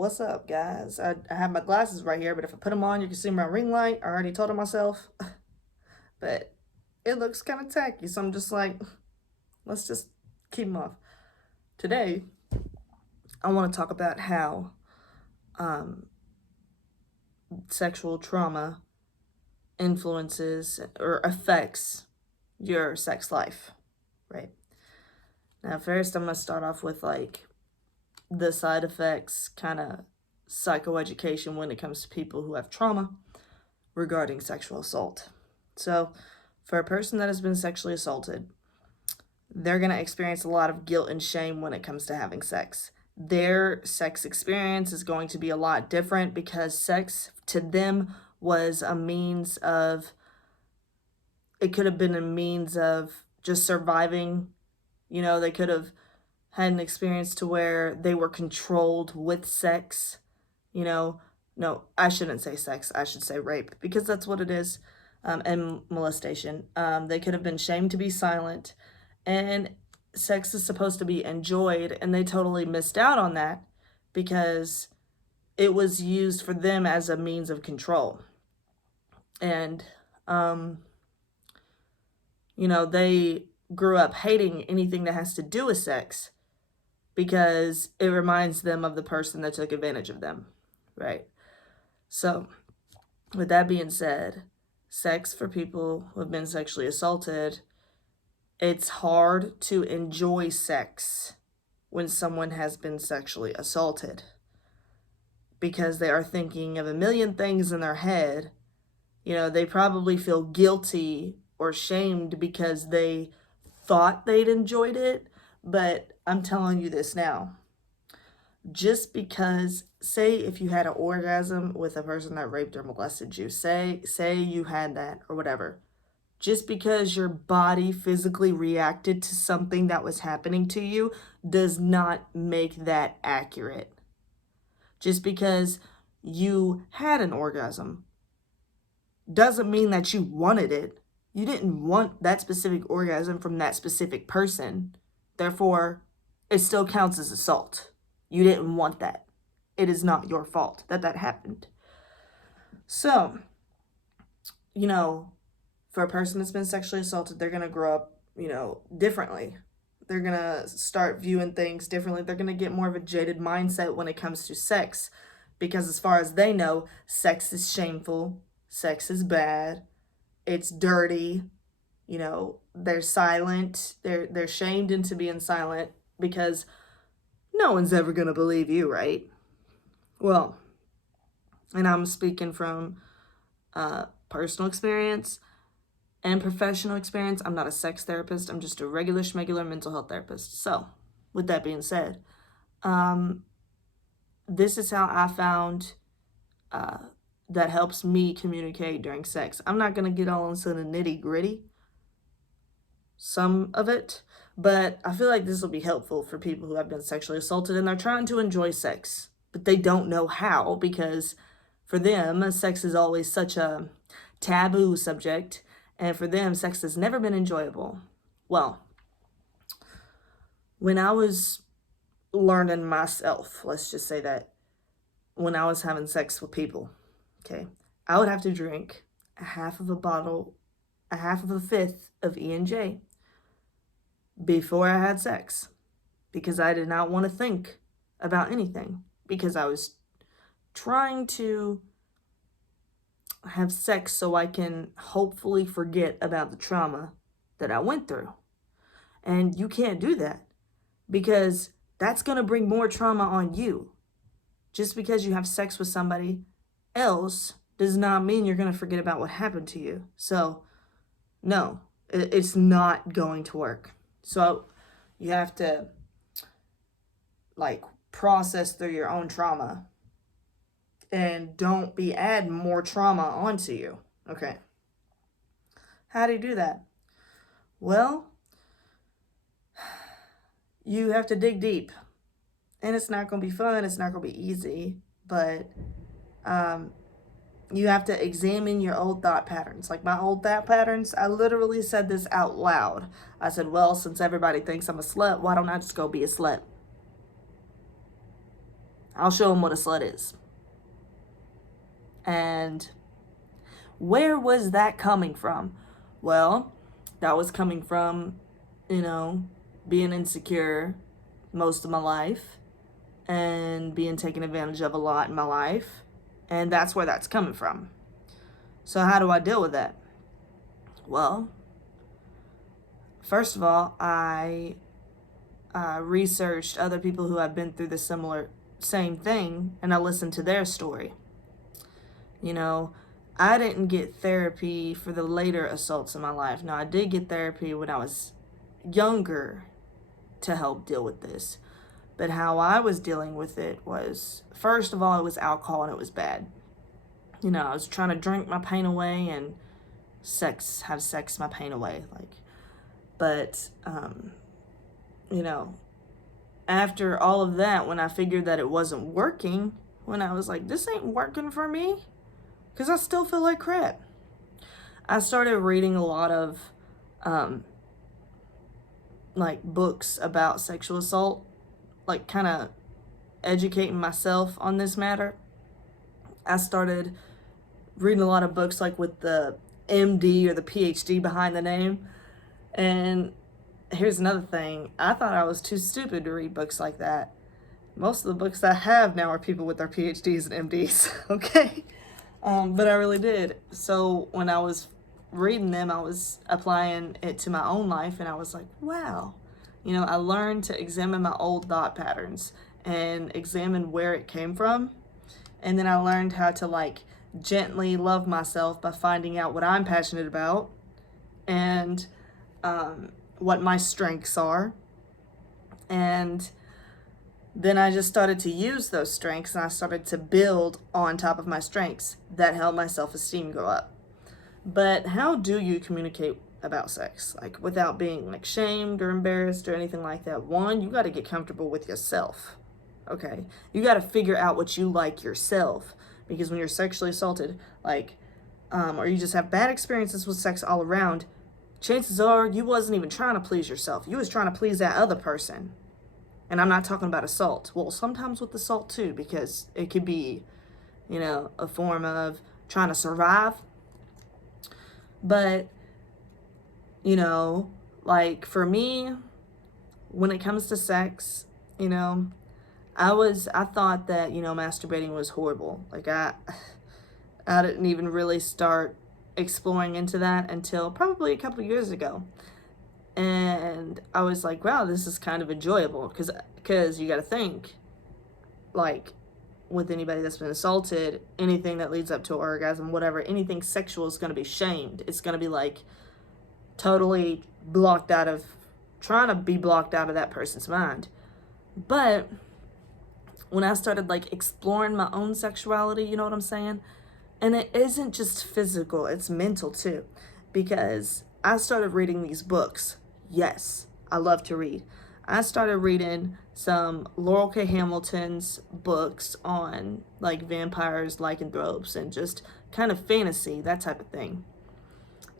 What's up, guys? I have my glasses right here, but if I put them on, you can see my ring light. I already told it myself, but it looks kind of tacky, so I'm just like, let's just keep them off. Today, I want to talk about how um, sexual trauma influences or affects your sex life, right? Now, first, I'm going to start off with like the side effects, kind of psychoeducation when it comes to people who have trauma regarding sexual assault. So, for a person that has been sexually assaulted, they're going to experience a lot of guilt and shame when it comes to having sex. Their sex experience is going to be a lot different because sex to them was a means of, it could have been a means of just surviving. You know, they could have had an experience to where they were controlled with sex. You know, no, I shouldn't say sex, I should say rape, because that's what it is, and molestation. They could have been shamed to be silent, and sex is supposed to be enjoyed, and they totally missed out on that because it was used for them as a means of control. And, they grew up hating anything that has to do with sex because it reminds them of the person that took advantage of them, right? So, with that being said, sex for people who have been sexually assaulted, it's hard to enjoy sex when someone has been sexually assaulted because they are thinking of a million things in their head. You know, they probably feel guilty or shamed because they thought they'd enjoyed it, but I'm telling you this now. Just because, say if you had an orgasm with a person that raped or molested you, say you had that or whatever, just because your body physically reacted to something that was happening to you does not make that accurate. Just because you had an orgasm doesn't mean that you wanted it. You didn't want that specific orgasm from that specific person. Therefore, it still counts as assault. You didn't want that. It is not your fault that that happened. So, for a person that's been sexually assaulted, they're going to grow up, differently. They're going to start viewing things differently. They're going to get more of a jaded mindset when it comes to sex because as far as they know, sex is shameful, sex is bad, it's dirty, they're silent, they're shamed into being silent because no one's ever going to believe you, right? Well, and I'm speaking from personal experience and professional experience. I'm not a sex therapist. I'm just a regular schmegular mental health therapist. So, with that being said, this is how I found that helps me communicate during sex. I'm not going to get all into the nitty gritty, some of it, but I feel like this will be helpful for people who have been sexually assaulted and they're trying to enjoy sex, but they don't know how because for them, sex is always such a taboo subject, and for them, sex has never been enjoyable. Well, when I was learning myself, let's just say that, when I was having sex with people, okay, I would have to drink a half of a fifth of E&J before I had sex because I did not want to think about anything because I was trying to have sex so I can hopefully forget about the trauma that I went through. And you can't do that because that's going to bring more trauma on you. Just because you have sex with somebody else does not mean you're going to forget about what happened to you. So, no, it's not going to work. So, you have to, process through your own trauma and don't be adding more trauma onto you. Okay. How do you do that? Well, you have to dig deep. And it's not going to be fun. It's not going to be easy. But you have to examine your old thought patterns. Like my old thought patterns, I literally said this out loud. I said, well, since everybody thinks I'm a slut, why don't I just go be a slut? I'll show them what a slut is. And where was that coming from? Well, that was coming from, being insecure most of my life and being taken advantage of a lot in my life. And that's where that's coming from. So how do I deal with that? Well, first of all, I researched other people who have been through the same thing, and I listened to their story. I didn't get therapy for the later assaults in my life. Now, I did get therapy when I was younger to help deal with this. But how I was dealing with it was, first of all, it was alcohol and it was bad. I was trying to drink my pain away and have sex my pain away. But after all of that, when I figured that it wasn't working, when I was like, this ain't working for me, because I still feel like crap, I started reading a lot of books about sexual assault, kind of educating myself on this matter. I started reading a lot of books with the MD or the PhD behind the name. And here's another thing. I thought I was too stupid to read books like that. Most of the books I have now are people with their PhDs and MDs, okay? But I really did. So when I was reading them, I was applying it to my own life, and I was like, wow. I learned to examine my old thought patterns and examine where it came from. And then I learned how to gently love myself by finding out what I'm passionate about and what my strengths are. And then I just started to use those strengths, and I started to build on top of my strengths. That helped my self-esteem go up. But how do you communicate about sex? Without being shamed or embarrassed or anything like that. One, you got to get comfortable with yourself. Okay? You got to figure out what you like yourself. Because when you're sexually assaulted, or you just have bad experiences with sex all around, chances are you wasn't even trying to please yourself. You was trying to please that other person. And I'm not talking about assault. Well, sometimes with assault too, because it could be, a form of trying to survive. But, for me, when it comes to sex, I thought that, masturbating was horrible. I didn't even really start exploring into that until probably a couple years ago. And I was like, wow, this is kind of enjoyable. Because you got to think, with anybody that's been assaulted, anything that leads up to an orgasm, whatever, anything sexual is going to be shamed. It's going to be totally trying to be blocked out of that person's mind. But when I started exploring my own sexuality, you know what I'm saying? And it isn't just physical, it's mental too. Because I started reading these books. Yes, I love to read. I started reading some Laurell K. Hamilton's books on vampires, lycanthropes, and just kind of fantasy, that type of thing.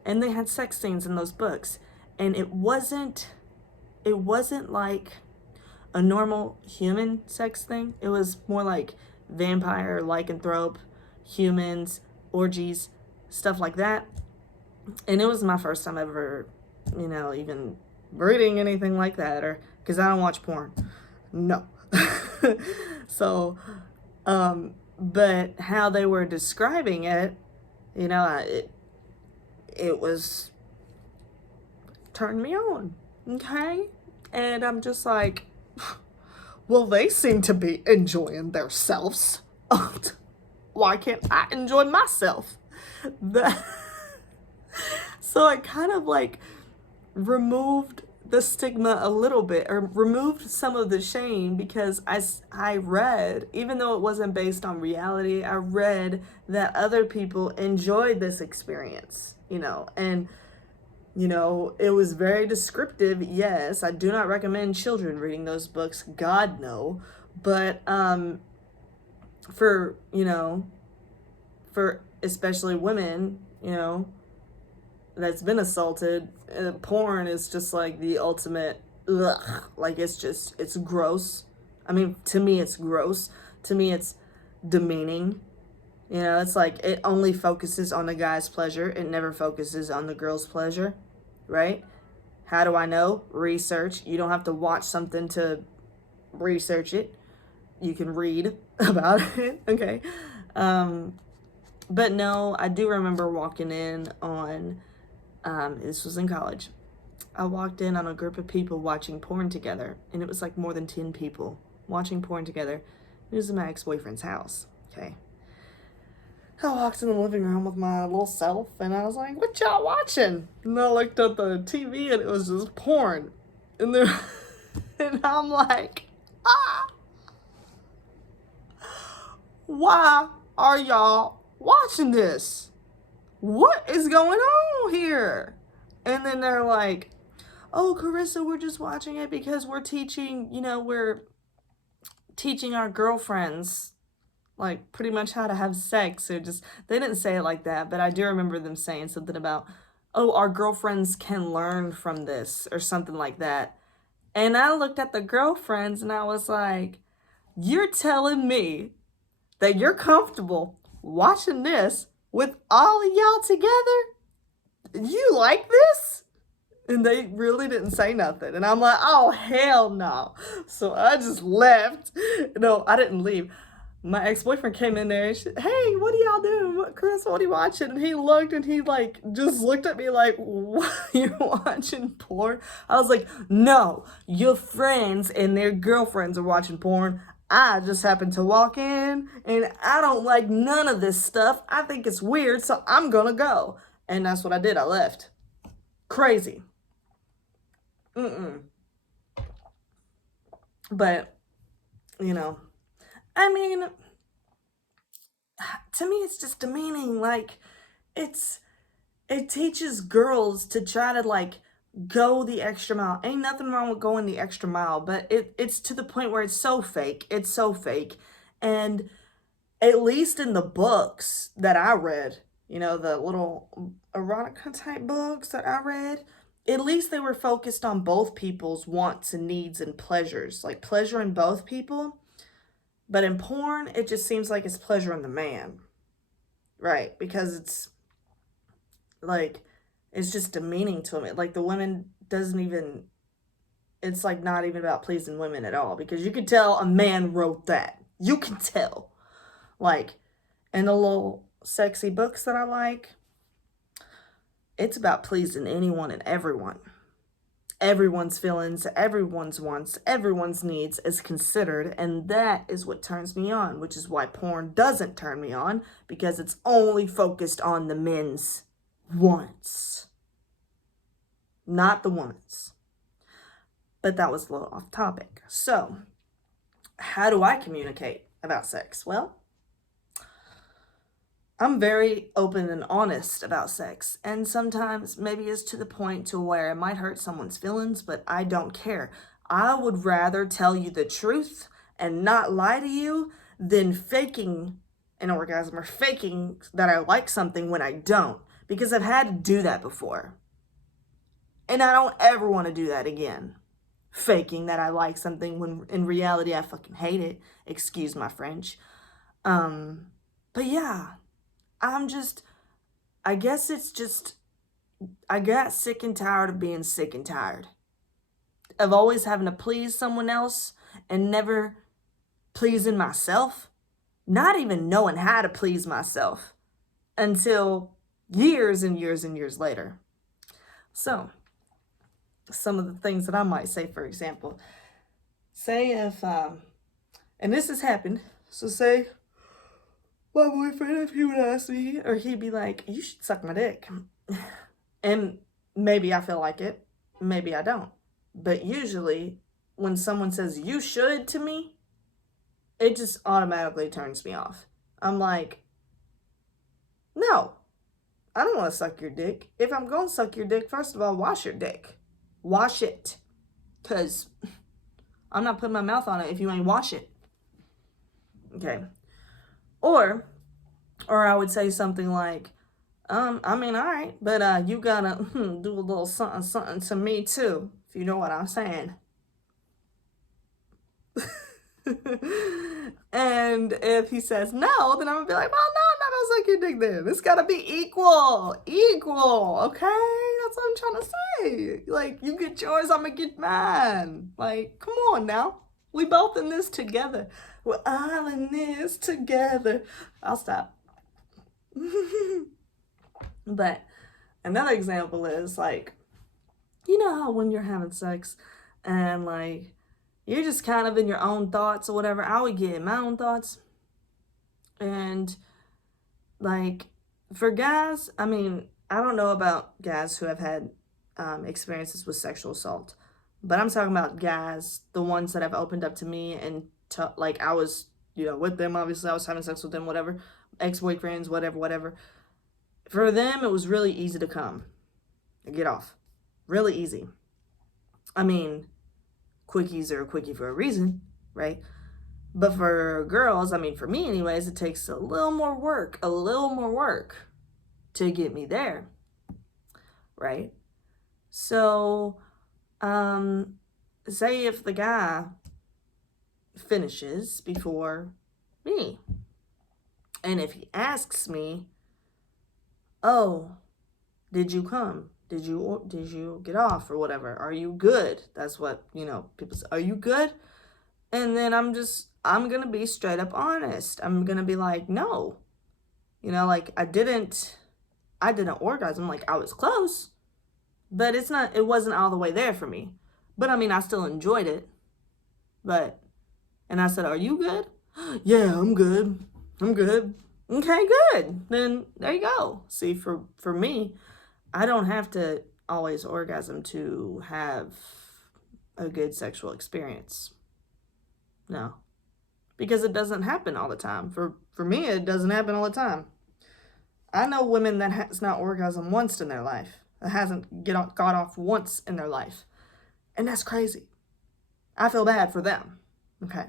And they had sex scenes in those books. And it wasn't like a normal human sex thing. It was more like vampire, lycanthrope, humans, orgies, stuff like that. And it was my first time ever, even reading anything like that, or because I don't watch porn. No. So, but how they were describing it, it was turned me on. Okay? And I'm just like, well, they seem to be enjoying themselves. Why can't I enjoy myself? So I kind of removed the stigma a little bit, or removed some of the shame, because I read, even though it wasn't based on reality, I read that other people enjoyed this experience, and it was very descriptive. Yes, I do not recommend children reading those books, God no, but for especially women, that's been assaulted, porn is just the ultimate ugh. It's gross. I mean, to me it's gross. To me, it's demeaning. You know, it's like it only focuses on the guy's pleasure. It never focuses on the girl's pleasure, right? How do I know? Research. You don't have to watch something to research it. You can read about it, okay? But no, I do remember walking in on, this was in college. I walked in on a group of people watching porn together, and it was like more than 10 people watching porn together. It was in my ex-boyfriend's house, okay? I walked in the living room with my little self, and I was like, what y'all watching? And I looked at the TV, and it was just porn. And there, and I'm like, why are y'all watching this? What is going on here? And then they're like, oh, Carissa, we're just watching it because we're teaching, we're teaching our girlfriends, like, pretty much how to have sex. Or just, they didn't say it like that, but I do remember them saying something about, oh, our girlfriends can learn from this, or something like that. And I looked at the girlfriends and I was like, you're telling me that you're comfortable watching this with all of y'all together? You like this? And they really didn't say nothing. And I'm like, oh, hell no. So I just left. No, I didn't leave. My ex-boyfriend came in there and said, hey, what are y'all doing? Chris, what are you watching? And he looked and he like just looked at me like, what, you're watching porn? I was like, no, your friends and their girlfriends are watching porn. I just happened to walk in and I don't like none of this stuff. I think it's weird, so I'm gonna go. And that's what I did. I left. Crazy. But, I mean, to me, it's just demeaning. Like, it teaches girls to try to, like, go the extra mile. Ain't nothing wrong with going the extra mile, but it's to the point where it's so fake. It's so fake. And at least in the books that I read, the little erotica type books that I read, at least they were focused on both people's wants and needs and pleasures, like pleasure in both people. But in porn, it just seems like it's pleasure in the man, right? Because it's like, it's just demeaning to him. Like the women doesn't even, it's like not even about pleasing women at all, because you can tell a man wrote that. You can tell. Like, in the little sexy books that I like, it's about pleasing anyone and everyone. Everyone's feelings, everyone's wants, everyone's needs is considered, and that is what turns me on, which is why porn doesn't turn me on, because it's only focused on the men's wants, not the woman's. But that was a little off topic. So, how do I communicate about sex? Well, I'm very open and honest about sex, and sometimes maybe it's to the point to where it might hurt someone's feelings, but I don't care. I would rather tell you the truth and not lie to you than faking an orgasm or faking that I like something when I don't, because I've had to do that before. And I don't ever want to do that again. Faking that I like something when in reality I fucking hate it. Excuse my French. But yeah. I got sick and tired of being sick and tired. Of always having to please someone else and never pleasing myself. Not even knowing how to please myself until years and years and years later. So, some of the things that I might say, for example, say if, and this has happened, so say, my boyfriend, if he would ask me, or he'd be like, you should suck my dick. And maybe I feel like it, maybe I don't. But usually, when someone says you should to me, it just automatically turns me off. I'm like, no, I don't want to suck your dick. If I'm going to suck your dick, first of all, wash your dick. Wash it. Because I'm not putting my mouth on it if you ain't wash it. Okay. Or I would say something like, I mean, all right, but you gotta do a little something, something to me too, if you know what I'm saying. And if he says no, then I'm gonna be like, well, no, I'm not gonna suck your dick then. It's gotta be equal. Equal, okay? That's what I'm trying to say. Like, you get yours, I'm gonna get mine. Like, come on now. We both in this together. We're all in this together. I'll stop. But another example is like, you know how when you're having sex and like you're just kind of in your own thoughts or whatever. I would get in my own thoughts. And like for guys, I mean, I don't know about guys who have had experiences with sexual assault, but I'm talking about guys, the ones that have opened up to me and like I was, with them. Obviously, I was having sex with them, whatever, ex-boyfriends, whatever. For them, it was really easy to come and get off, really easy. I mean, quickies are a quickie for a reason, right? But for girls, I mean, for me anyways, it takes a little more work to get me there, right? So, say if the guy finishes before me, and if he asks me, oh, did you come? Did you get off or whatever? Are you good? That's what, people say. Are you good? And then I'm going to be straight up honest. I'm going to be like, no. Like I didn't orgasm. Like I was close, but it wasn't all the way there for me. But I mean, I still enjoyed it. And I said, are you good? Yeah, I'm good. Okay, good. Then there you go. See, for me, I don't have to always orgasm to have a good sexual experience. No. Because it doesn't happen all the time. For me, it doesn't happen all the time. I know women that has not orgasmed once in their life. That hasn't got off once in their life. And that's crazy. I feel bad for them. Okay.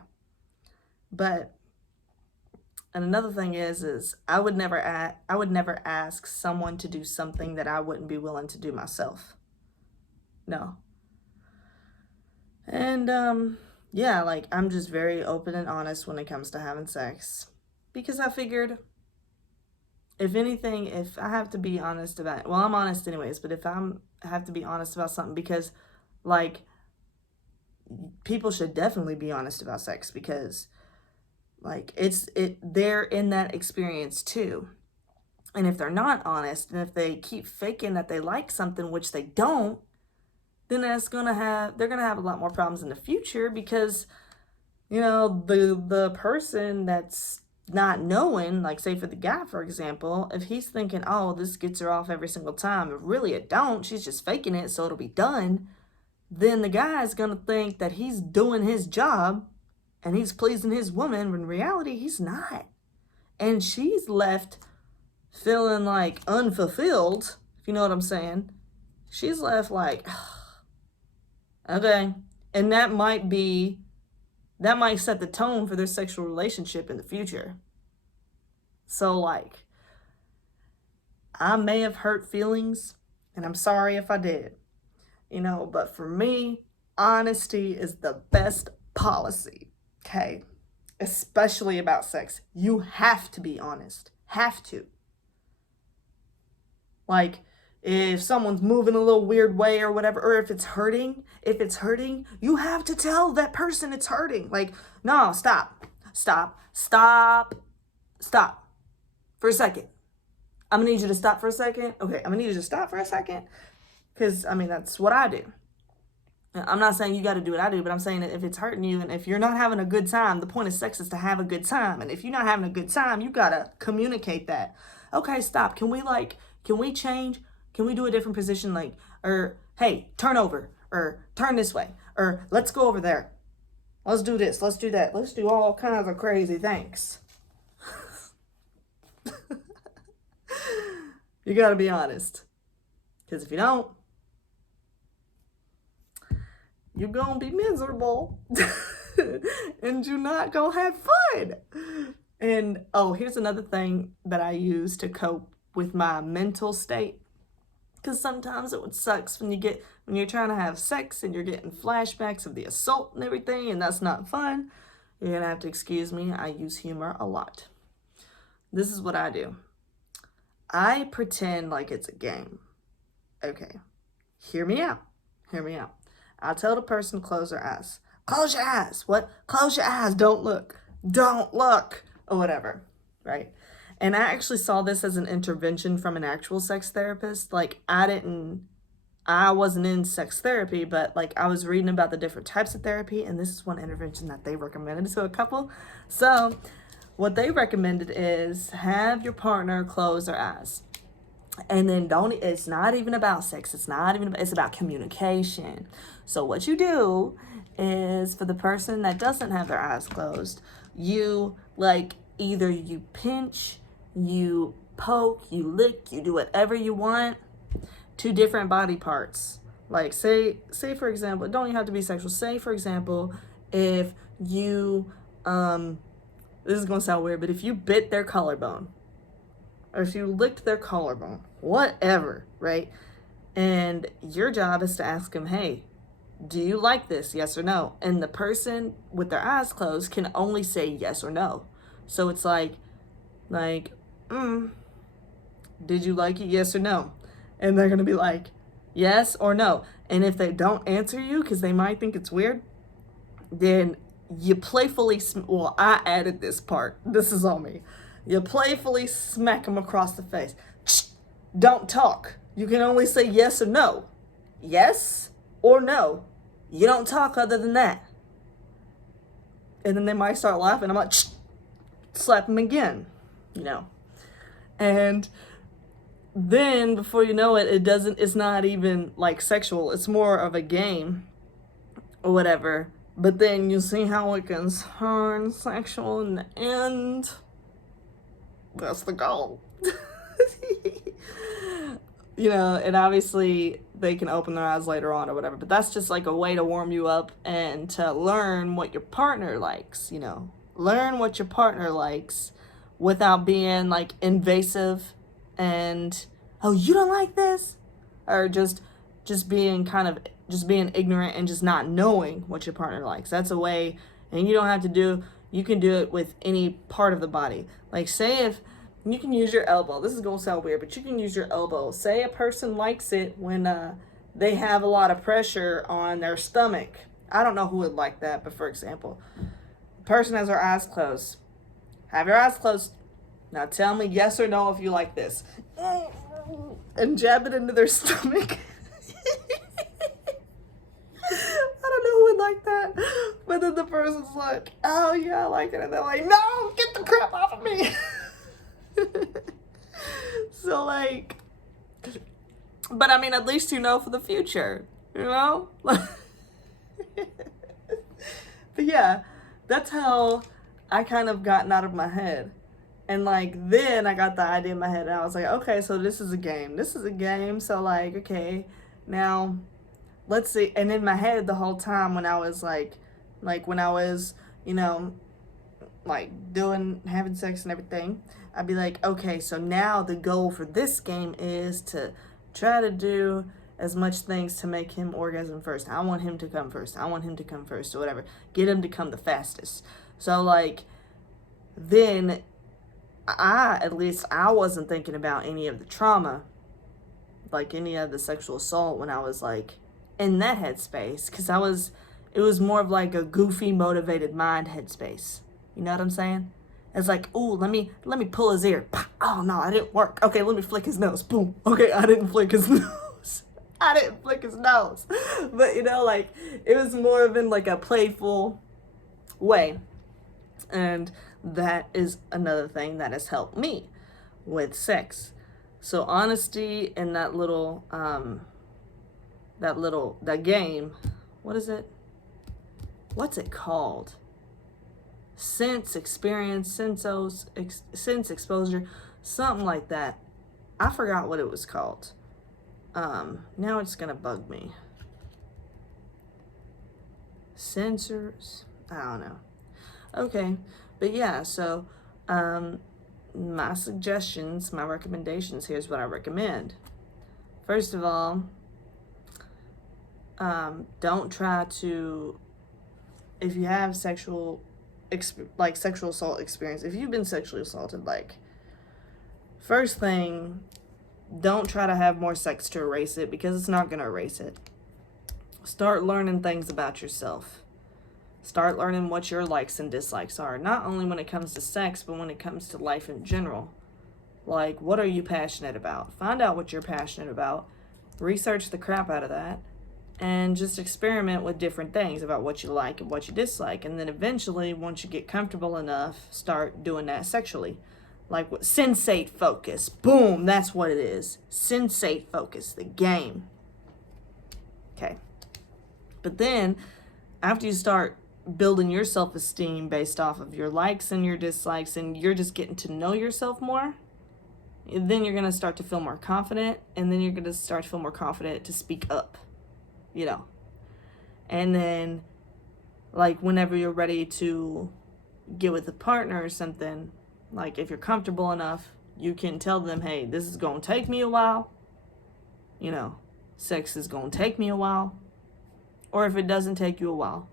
And another thing is I would never ask someone to do something that I wouldn't be willing to do myself. No. And yeah, like I'm just very open and honest when it comes to having sex, because I figured if anything, if I have to be honest about it, well, I'm honest anyways, but if I have to be honest about something, because like people should definitely be honest about sex, because like they're in that experience too. And if they're not honest, and if they keep faking that they like something which they don't, then they're gonna have a lot more problems in the future, because the person that's not knowing, like say for the guy, for example, if he's thinking, oh, this gets her off every single time, but really it don't, she's just faking it so it'll be done, then the guy's gonna think that he's doing his job and he's pleasing his woman, when in reality he's not. And she's left feeling like unfulfilled, if you know what I'm saying. She's left like, okay. And that might set the tone for their sexual relationship in the future. So like, I may have hurt feelings, and I'm sorry if I did, but for me, honesty is the best policy. Okay, especially about sex. You have to be honest. Have to. Like, if someone's moving a little weird way or whatever, or if it's hurting, you have to tell that person it's hurting. Like, no, stop for a second. I'm gonna need you to stop for a second. Okay, I'm gonna need you to stop for a second, because I mean, that's what I do. I'm not saying you got to do what I do, but I'm saying that if it's hurting you and if you're not having a good time, the point of sex is to have a good time. And if you're not having a good time, you got to communicate that. Okay, stop. Can we change? Can we do a different position? Like, or, hey, turn over, or turn this way, or let's go over there. Let's do this. Let's do that. Let's do all kinds of crazy things. You got to be honest. Because if you don't, you're gonna be miserable and you're not gonna have fun. And here's another thing that I use to cope with my mental state, because sometimes it sucks when you're trying to have sex and you're getting flashbacks of the assault and everything, and that's not fun. You're gonna have to excuse me. I use humor a lot. This is what I do. I pretend like it's a game. Okay. Hear me out. Hear me out. I'll tell the person to close their eyes. Close your eyes. What? Close your eyes. Don't look. Don't look. Or whatever. Right? And I actually saw this as an intervention from an actual sex therapist. Like, I wasn't in sex therapy, but like I was reading about the different types of therapy, and this is one intervention that they recommended to a couple. So what they recommended is have your partner close their eyes. And then it's not even about sex. It's about communication. So what you do is, for the person that doesn't have their eyes closed, you either you pinch, you poke, you lick, you do whatever you want to different body parts. Like say for example, it don't even have to be sexual. Say for example, if you this is gonna sound weird, but if you bit their collarbone, or if you licked their collarbone, whatever, right? And your job is to ask them, hey, do you like this? Yes or no? And the person with their eyes closed can only say yes or no. So it's like, did you like it? Yes or no? And they're going to be like, yes or no. And if they don't answer you, because they might think it's weird, then you playfully, I added this part. This is on me. You playfully smack them across the face. Don't talk. You can only say yes or no. Yes or no. You don't talk other than that. And then they might start laughing. I'm like, slap them again, And then before you know it, it's not even like sexual. It's more of a game or whatever. But then you see how it can turn sexual in the end. That's the goal. And obviously they can open their eyes later on or whatever, but that's just like a way to warm you up and to learn what your partner likes, learn what your partner likes without being like invasive and, oh, you don't like this? Or just being ignorant and just not knowing what your partner likes. That's a way, and you can do it with any part of the body. Like say if you can use your elbow. This is going to sound weird, but you can use your elbow. Say a person likes it when they have a lot of pressure on their stomach. I don't know who would like that, but for example, the person has their eyes closed. Have your eyes closed. Now tell me yes or no if you like this. And jab it into their stomach. I don't know who would like that. But then the person's like, oh yeah, I like it. And they're like, no, get the crap off of me. So but I mean, at least you know for the future, But yeah, that's how I kind of gotten out of my head. And then I got the idea in my head and I was like, okay, so this is a game. So okay, now let's see. And in my head the whole time when I was when I was, having sex and everything, I'd be like, okay, so now the goal for this game is to try to do as much things to make him orgasm first. I want him to come first. Or whatever. Get him to come the fastest. So then at least I wasn't thinking about any of the trauma, any of the sexual assault when I was in that headspace, because it was more of a goofy, motivated mind headspace. You know what I'm saying? It's ooh, let me pull his ear. Oh no, I didn't work. Okay, let me flick his nose. Boom. Okay, I didn't flick his nose. But it was more of in a playful way. And that is another thing that has helped me with sex. So honesty in that game, what is it? What's it called? Sense experience, sense exposure, something like that. I forgot what it was called. Now it's gonna bug me. Sensors, I don't know. Okay, but yeah, so my suggestions, my recommendations, here's what I recommend. First of all, don't try to, if you have sexual like sexual assault experience, if you've been sexually assaulted, like, first thing, don't try to have more sex to erase it, because it's not going to erase it. Start learning things about yourself. Start learning what your likes and dislikes are, not only when it comes to sex, but when it comes to life in general. Like, what are you passionate about? Find out what you're passionate about. Research the crap out of that. And just experiment with different things about what you like and what you dislike. And then eventually, once you get comfortable enough, start doing that sexually. Like what Sensate Focus. Boom, that's what it is. Sensate Focus, the game. Okay. But then, after you start building your self-esteem based off of your likes and your dislikes, and you're just getting to know yourself more, then you're going to start to feel more confident, and then you're going to start to feel more confident to speak up, you know. And then, like, whenever you're ready to get with a partner or something, like, if you're comfortable enough, you can tell them, hey, this is going to take me a while, you know, sex is going to take me a while. Or if it doesn't take you a while,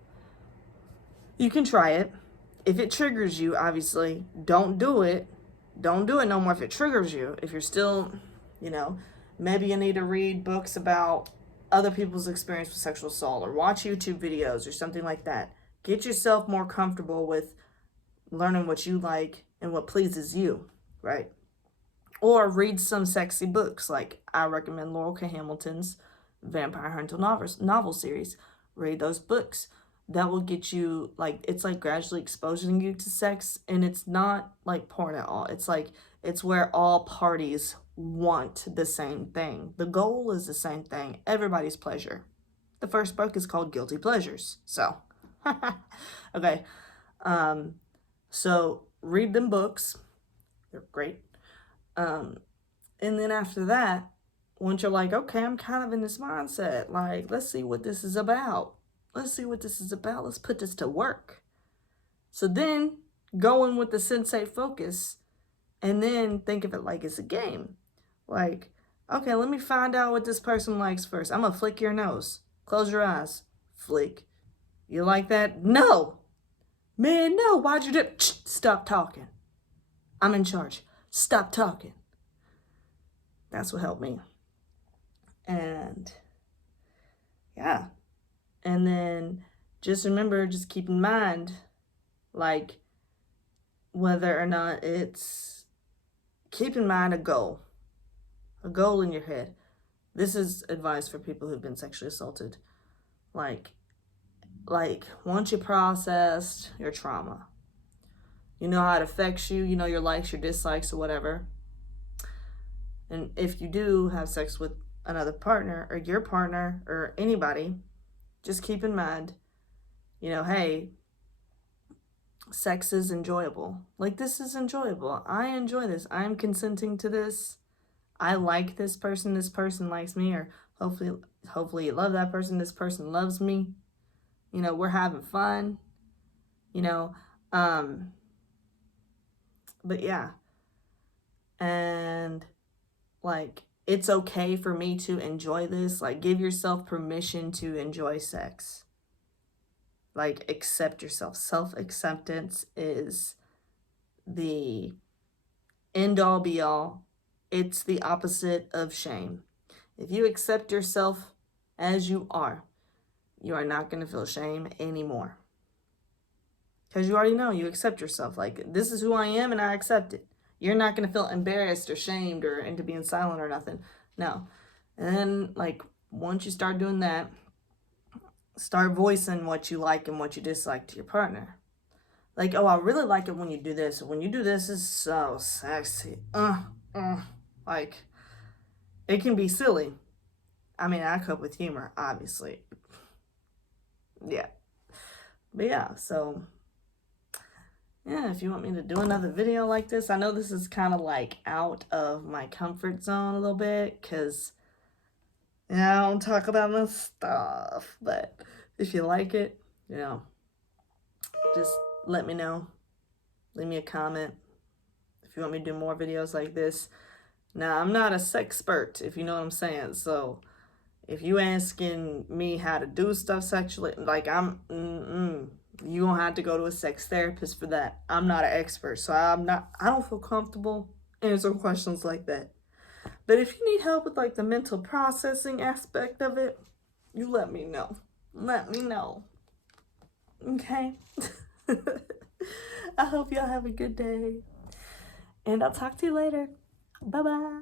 you can try it. If it triggers you, obviously, don't do it. Don't do it no more if it triggers you. If you're still, you know, maybe you need to read books about other people's experience with sexual assault, or watch YouTube videos or something like that. Get yourself more comfortable with learning what you like and what pleases you, right? Or read some sexy books. Like, I recommend Laurell Hamilton's Vampire Hunter novel series. Read those books. That will get you, like, it's like gradually exposing you to sex, and it's not like porn at all. It's like, it's where all parties want the same thing. The goal is the same thing. Everybody's pleasure. The first book is called Guilty Pleasures. So, okay. So read them books. They're great. And then after that, once you're like, okay, I'm kind of in this mindset, like, let's see what this is about. Let's see what this is about. Let's put this to work. So then go in with the Sensate Focus, and then think of it like it's a game. Like, okay, let me find out what this person likes first. I'm going to flick your nose. Close your eyes. Flick. You like that? No. Man, no. Why'd you do it? Stop talking. I'm in charge. Stop talking. That's what helped me. And yeah. And then just remember, just keep in mind, like, whether or not it's, keep in mind a goal in your head. This is advice for people who've been sexually assaulted. Like once you processed your trauma, you know how it affects you, you know your likes, your dislikes, or whatever. And if you do have sex with another partner, or your partner, or anybody, just keep in mind, you know, hey, sex is enjoyable. Like, this is enjoyable. I enjoy this. I'm consenting to this. I like this person likes me, or hopefully you love that person, this person loves me. You know, we're having fun, you know, but yeah. And like, it's okay for me to enjoy this. Like, give yourself permission to enjoy sex. Like, accept yourself. Self-acceptance is the end-all be-all. It's the opposite of shame. If you accept yourself as you are not going to feel shame anymore. Because you already know, you accept yourself. Like, this is who I am, and I accept it. You're not going to feel embarrassed or shamed or into being silent or nothing. No. And then, like, once you start doing that, start voicing what you like and what you dislike to your partner. Like, oh, I really like it when you do this. When you do this, it's so sexy. Like, it can be silly. I mean, I cope with humor, obviously. Yeah. But yeah, so yeah, if you want me to do another video like this, I know this is kind of like out of my comfort zone a little bit, because I don't talk about this stuff. But if you like it, you know, just let me know. Leave me a comment if you want me to do more videos like this. Now, I'm not a sexpert, if you know what I'm saying. So if you asking me how to do stuff sexually, like, You gonna have to go to a sex therapist for that. I'm not an expert, so I don't feel comfortable answering questions like that. But if you need help with like the mental processing aspect of it, you let me know. Let me know. Okay? I hope y'all have a good day. And I'll talk to you later. Bye-bye.